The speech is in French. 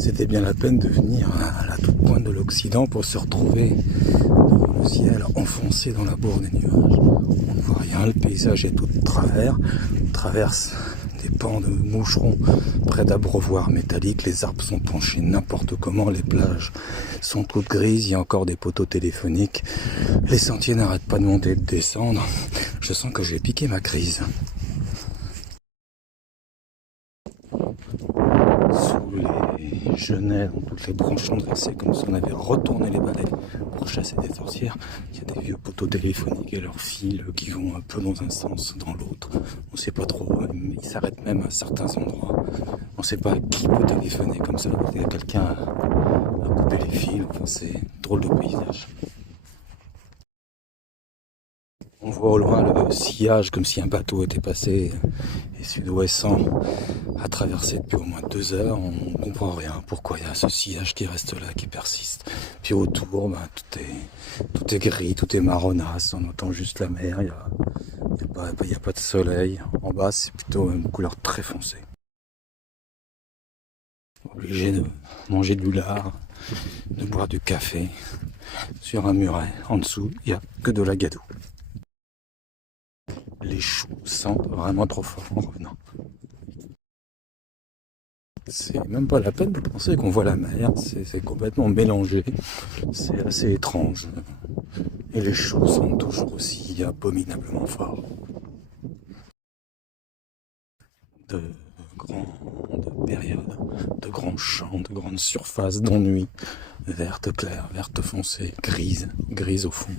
c'était bien la peine de venir à la toute pointe de l'Occident pour se retrouver devant le ciel enfoncé dans la bourre des nuages. On ne voit rien, le paysage est tout de travers, on traverse des pans de moucherons près d'abreuvoirs métalliques, les arbres sont penchés n'importe comment, les plages sont toutes grises, il y a encore des poteaux téléphoniques, les sentiers n'arrêtent pas de monter et de descendre, je sens que je vais piquer ma crise. Sous les genêts, dans toutes les branches sont dressées comme si on avait retourné les balais pour chasser des sorcières. Il y a des vieux poteaux téléphoniques et leurs fils qui vont un peu dans un sens, dans l'autre. On ne sait pas trop, ils s'arrêtent même à certains endroits. On ne sait pas qui peut téléphoner comme ça, parce qu'il y a quelqu'un à couper les fils, enfin c'est drôle de paysage. On voit au loin le sillage comme si un bateau était passé et sud-ouestant a traversé depuis au moins 2 heures. On ne comprend rien pourquoi il y a ce sillage qui reste là, qui persiste. Puis autour, tout est gris, tout est marronasse, on entend juste la mer, il n'y a pas de soleil. En bas, c'est plutôt une couleur très foncée. Obligé de manger du lard, de boire du café sur un muret. En dessous, il n'y a que de la gadoue. Les choux sentent vraiment trop fort en revenant. C'est même pas la peine de penser qu'on voit la mer, c'est complètement mélangé, c'est assez étrange. Et les choux sont toujours aussi abominablement forts. De grandes périodes, de grands champs, de grandes surfaces d'ennui, verte claire, verte foncée, grise au fond.